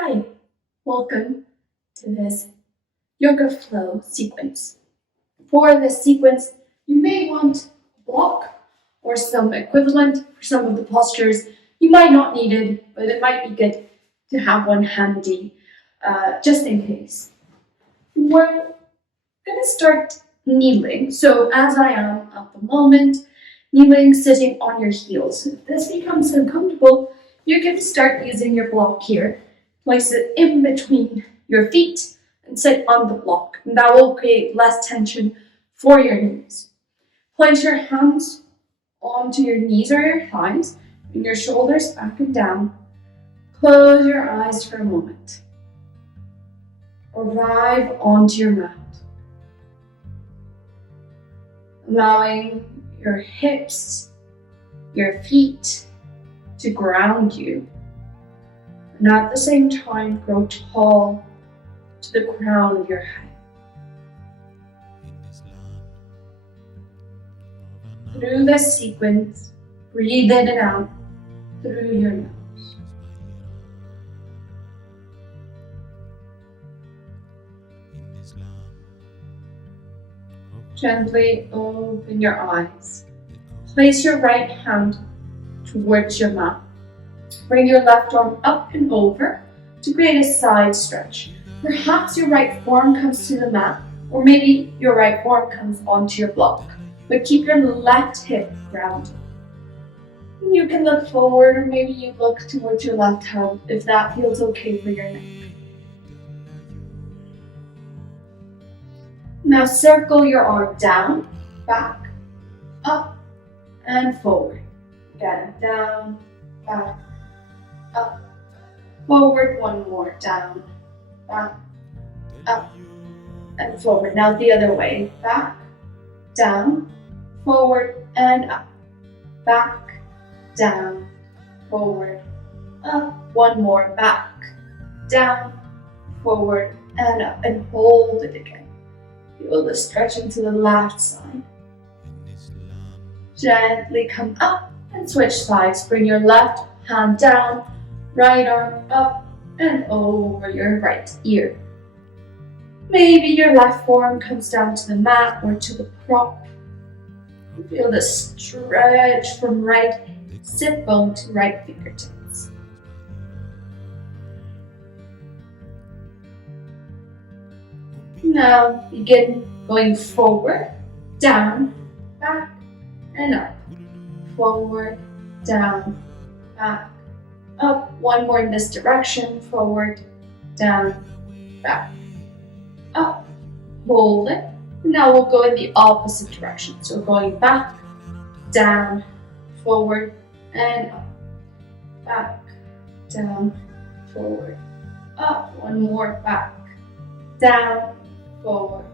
Hi, welcome to this yoga flow sequence. For this sequence, you may want a block or some equivalent for some of the postures. You might not need it, but it might be good to have one handy just in case. We're going to start kneeling. So, as I am at the moment, kneeling, sitting on your heels. If this becomes uncomfortable, you can start using your block here. Place it in between your feet and sit on the block. And that will create less tension for your knees. Place your hands onto your knees or your thighs and your shoulders back and down. Close your eyes for a moment. Arrive onto your mat. Allowing your hips, your feet to ground you. And at the same time, grow tall to the crown of your head. Through this sequence, breathe in and out through your nose. Gently open your eyes. Place your right hand towards your mat. Bring your left arm up and over to create a side stretch. Perhaps your right forearm comes to the mat, or maybe your right forearm comes onto your block. But keep your left hip grounded. You can look forward, or maybe you look towards your left hand if that feels okay for your neck. Now circle your arm down, back, up, and forward. Again, down, back, up, forward. One more, down, back, up, and forward. Now the other way, back, down, forward, and up, back, down, forward, up. One more, back, down, forward, and up, and hold it again. Feel the stretching to the left side. Gently come up and switch sides. Bring your left hand down, right arm up and over your right ear. Maybe your left forearm comes down to the mat or to the prop. Feel the stretch from right sit bone to right fingertips. Now begin going forward, down, back, and up. Forward, down, back, up. One more in this direction. Forward, down, back, up. Hold it. Now we'll go in the opposite direction. So going back, down, forward, and up. Back, down, forward, up. One more, back, down, forward,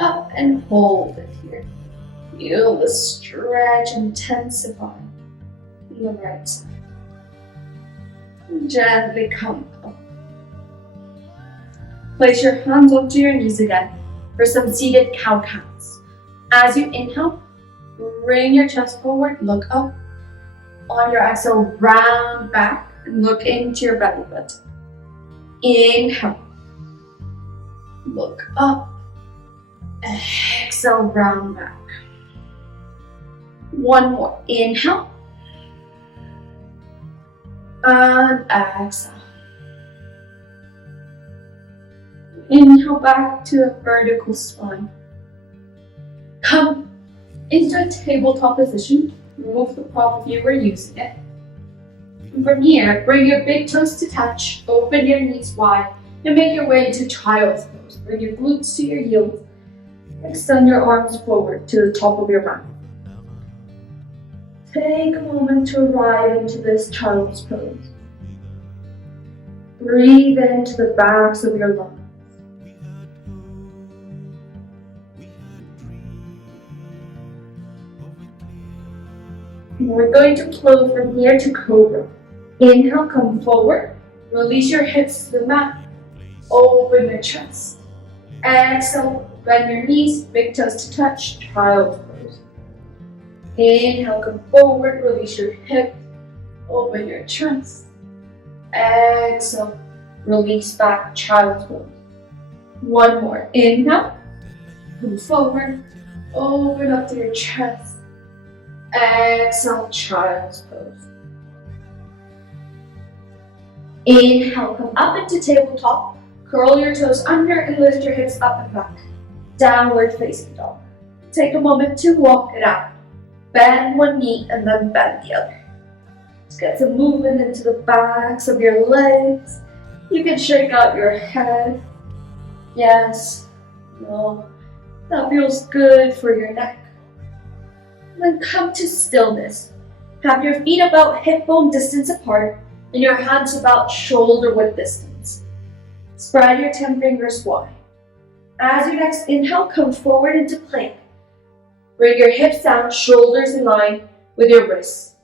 up, and hold it here. Feel the stretch intensify on the right side. And gently come up. Place your hands onto your knees again for some seated cow-cats. As you inhale, bring your chest forward, look up. On your exhale, round back and look into your belly button. Inhale. Look up. Exhale, round back. One more. Inhale. And exhale. Inhale back to a vertical spine. Come into a tabletop position. Remove the prop if you were using it. And from here, bring your big toes to touch. Open your knees wide and make your way into child's pose. Bring your glutes to your heels. Extend your arms forward to the top of your mat. Take a moment to arrive into this child's pose. Breathe into the backs of your lungs. We're going to flow from here to cobra. Inhale, come forward. Release your hips to the mat. Open your chest. Exhale, bend your knees, big toes to touch, child's pose. Inhale, come forward, release your hip, open your chest. Exhale, Release back, child's pose. One more. Inhale. Move forward. Open up to your chest. Exhale, child's pose. Inhale, come up into tabletop. Curl your toes under and lift your hips up and back. Downward facing dog. Take a moment to walk it out. Bend one knee and then bend the other. Let's get some movement into the backs of your legs. You can shake out your head. Yes. No. That feels good for your neck. Then come to stillness. Have your feet about hip bone distance apart and your hands about shoulder width distance. Spread your 10 fingers wide. As you next inhale, come forward into plank. Bring your hips down, shoulders in line with your wrists.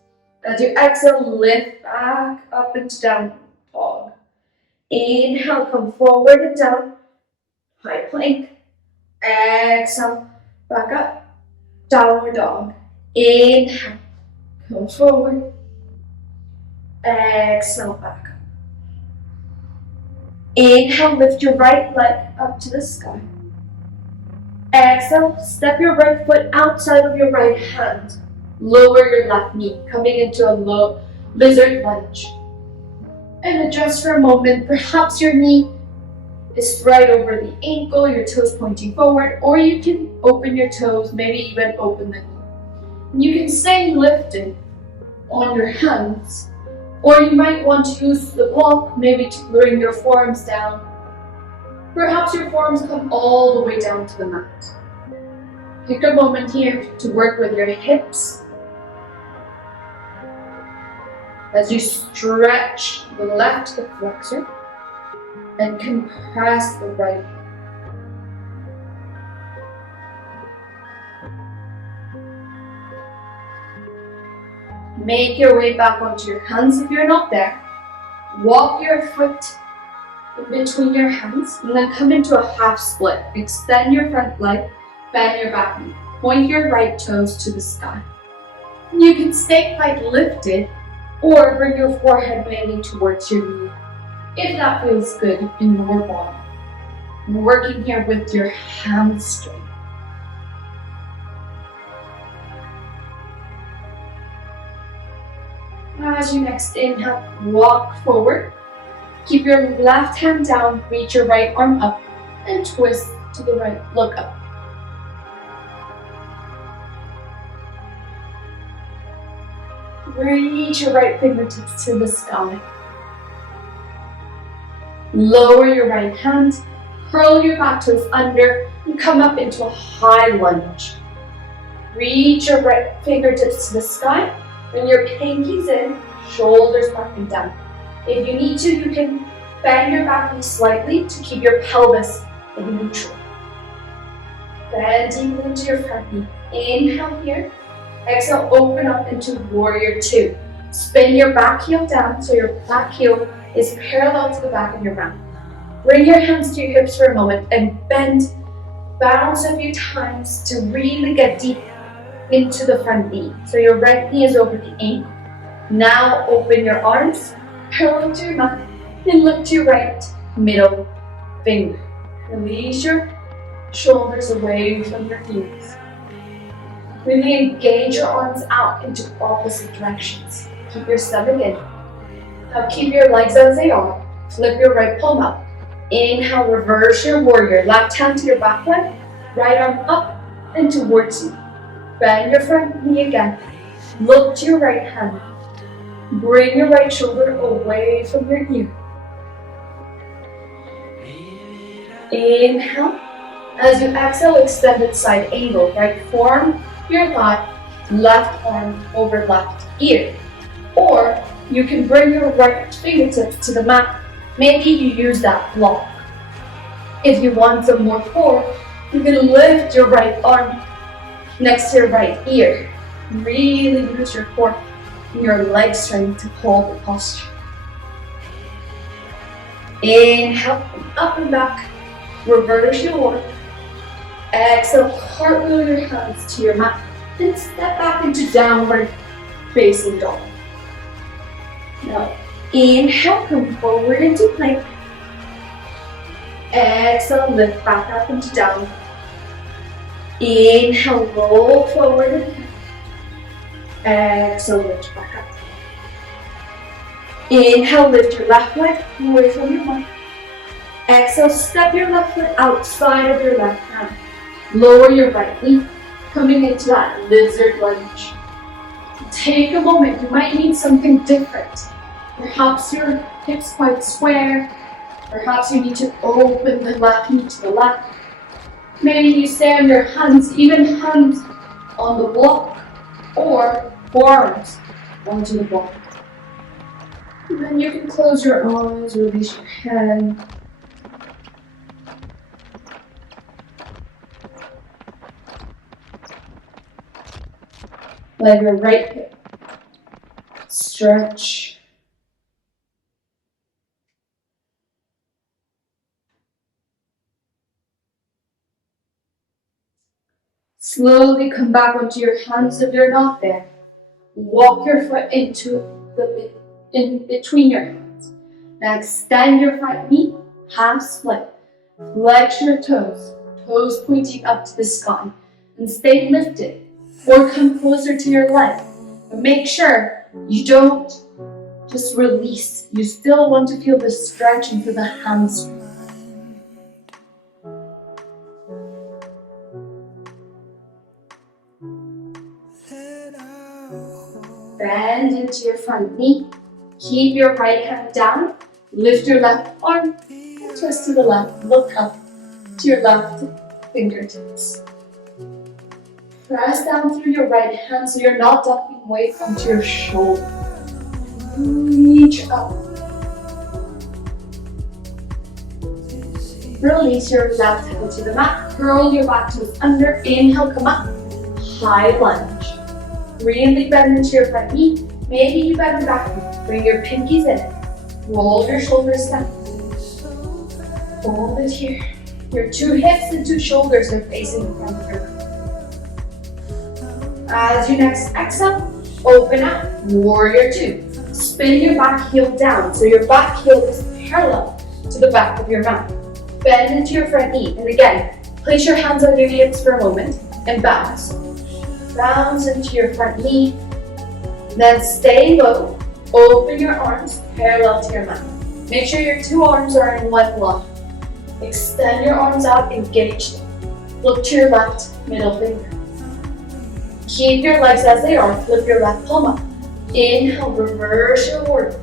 As you exhale, lift back up into down dog. Inhale, come forward and down, high plank. Exhale, back up, downward dog. Inhale, come forward. Exhale, back up. Inhale, lift your right leg up to the sky. Exhale, step your right foot outside of your right hand. Lower your left knee, coming into a low lizard lunge. And adjust for a moment. Perhaps your knee is right over the ankle, your toes pointing forward, or you can open your toes, maybe even open the knee. And you can stay lifted on your hands, or you might want to use the block maybe to bring your forearms down. Perhaps your forearms come all the way down to the mat. Take a moment here to work with your hips as you stretch the left hip flexor and compress the right. Make your way back onto your hands if you're not there. Walk your foot in between your hands and then come into a half split. Extend your front leg, bend your back knee. Point your right toes to the sky. You can stay quite lifted or bring your forehead maybe towards your knee if that feels good in your body. We're working here with your hamstring. As you next inhale, walk forward. Keep your left hand down, reach your right arm up, and twist to the right, look up. Reach your right fingertips to the sky. Lower your right hand, curl your back toes under, and come up into a high lunge. Reach your right fingertips to the sky. Bring your pinkies in, shoulders back and down. If you need to, you can bend your back knee slightly to keep your pelvis in neutral. Bend deeply into your front knee. Inhale here. Exhale, open up into warrior two. Spin your back heel down so your back heel is parallel to the back of your mat. Bring your hands to your hips for a moment and bend, bounce a few times to really get deep into the front knee. So your right knee is over the ankle. Now open your arms, parallel to your mat, and look to your right middle finger. Release your shoulders away from your heels. Really engage your arms out into opposite directions. Keep your stomach in. Now keep your legs as they are. Flip your right palm up. Inhale, reverse your warrior. Left hand to your back leg, right arm up and towards you. Bend your front knee again. Look to your right hand. Bring your right shoulder away from your ear. Inhale. As you exhale, extended side angle. Right forearm, your thigh, left arm over left ear. Or you can bring your right fingertips to the mat. Maybe you use that block. If you want some more core, you can lift your right arm next to your right ear. Really use your core and your leg strength to hold the posture. Inhale, up and back. Reverse your warrior. Exhale, cartwheel your hands to your mat. Then step back into downward facing dog. Now, inhale, come forward into plank. Exhale, lift back up and down. Inhale, roll forward. Exhale, lift back up. Inhale, lift your left leg away from your body. Exhale, step your left foot outside of your left hand. Lower your right knee, coming into that lizard lunge. Take a moment, you might need something different. Perhaps your hips quite square. Perhaps you need to open the left knee to the left. Maybe you stand your hands, even hands on the block, or forearms onto the block. And then you can close your eyes, release your hand. Let your right hip stretch. Slowly come back onto your hands if you're not there. Walk your foot in between your hands. Now extend your front knee, half split. Flex your toes, toes pointing up to the sky, and stay lifted or come closer to your leg. But make sure you don't just release. You still want to feel the stretching through the hamstring. Bend into your front knee. Keep your right hand down. Lift your left arm and twist to the left. Look up to your left fingertips. Press down through your right hand so you're not dumping weight onto your shoulder. Reach up. Release your left hand to the mat. Curl your back toes under. Inhale, come up. High lunge. Really bend into your front knee. Maybe you bend back. Bring your pinkies in. Roll your shoulders down. Hold it here. Your two hips and two shoulders are facing in front of your mouth. As you next exhale, open up. Warrior two. Spin your back heel down so your back heel is parallel to the back of your mat. Bend into your front knee. And again, place your hands on your hips for a moment and bounce. Bounce into your front knee. Then stay low. Open your arms parallel to your mat. Make sure your two arms are in one line. Extend your arms out, engage them. Look to your left middle finger. Keep your legs as they are. Flip your left palm up. Inhale, reverse your warrior.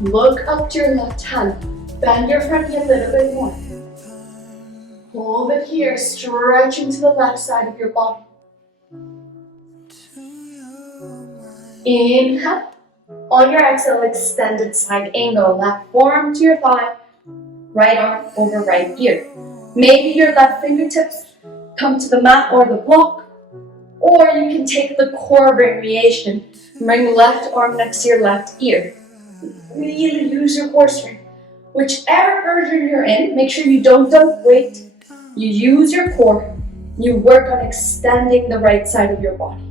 Look up to your left hand. Bend your front knee a little bit more. Hold it here, stretching to the left side of your body. Inhale. On your exhale, extended side angle. Left forearm to your thigh. Right arm over right ear. Maybe your left fingertips come to the mat or the block. Or you can take the core variation. Bring left arm next to your left ear. Really use your core strength. Whichever version you're in, make sure you don't dump weight. You use your core. You work on extending the right side of your body.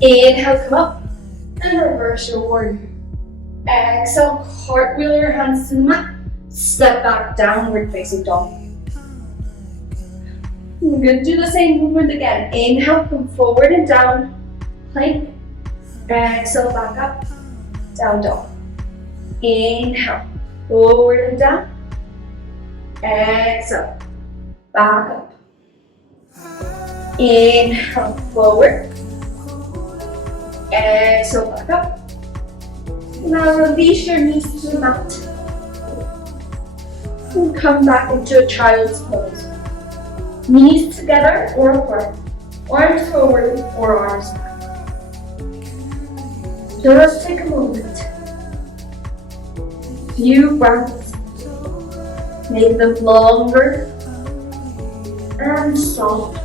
Inhale, come up and reverse your warrior. Exhale, cartwheel your hands to the mat. Step back, downward facing dog. We're going to do the same movement again. Inhale, come forward and down. Plank. Exhale, back up. Down dog. Inhale, forward and down. Exhale, back up. Inhale, forward. Exhale, back up. Now release your knees to the mat. And come back into a child's pose. Knees together or apart. Arms forward or arms back. Just take a moment. Few breaths. Make them longer and soft.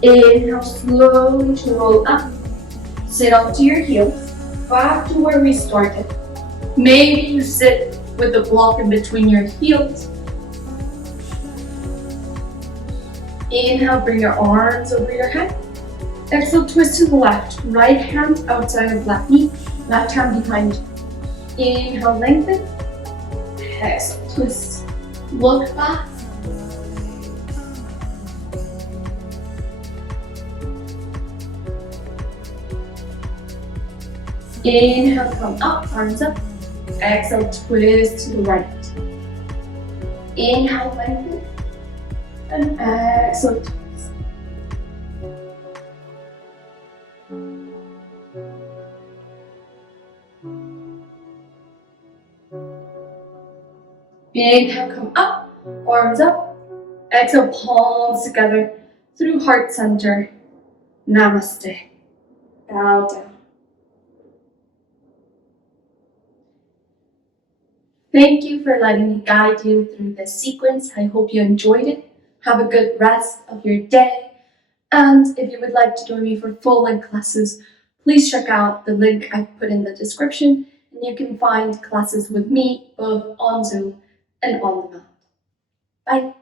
Inhale slowly to roll up. Sit up to your heels. Back to where we started. Maybe you sit with the block in between your heels. Inhale, bring your arms over your head. Exhale, twist to the left. Right hand outside of left knee, left hand behind. Inhale, lengthen. Exhale, twist. Look back. Inhale, come up, arms up. Exhale, twist to the right. Inhale, lengthen. And exhale, twist. Inhale, come up, arms up. Exhale, palms together through heart center. Namaste. Bow down. Thank you for letting me guide you through this sequence. I hope you enjoyed it. Have a good rest of your day. And if you would like to join me for full-length classes, please check out the link I put in the description, and you can find classes with me both on Zoom and on the mat. Bye.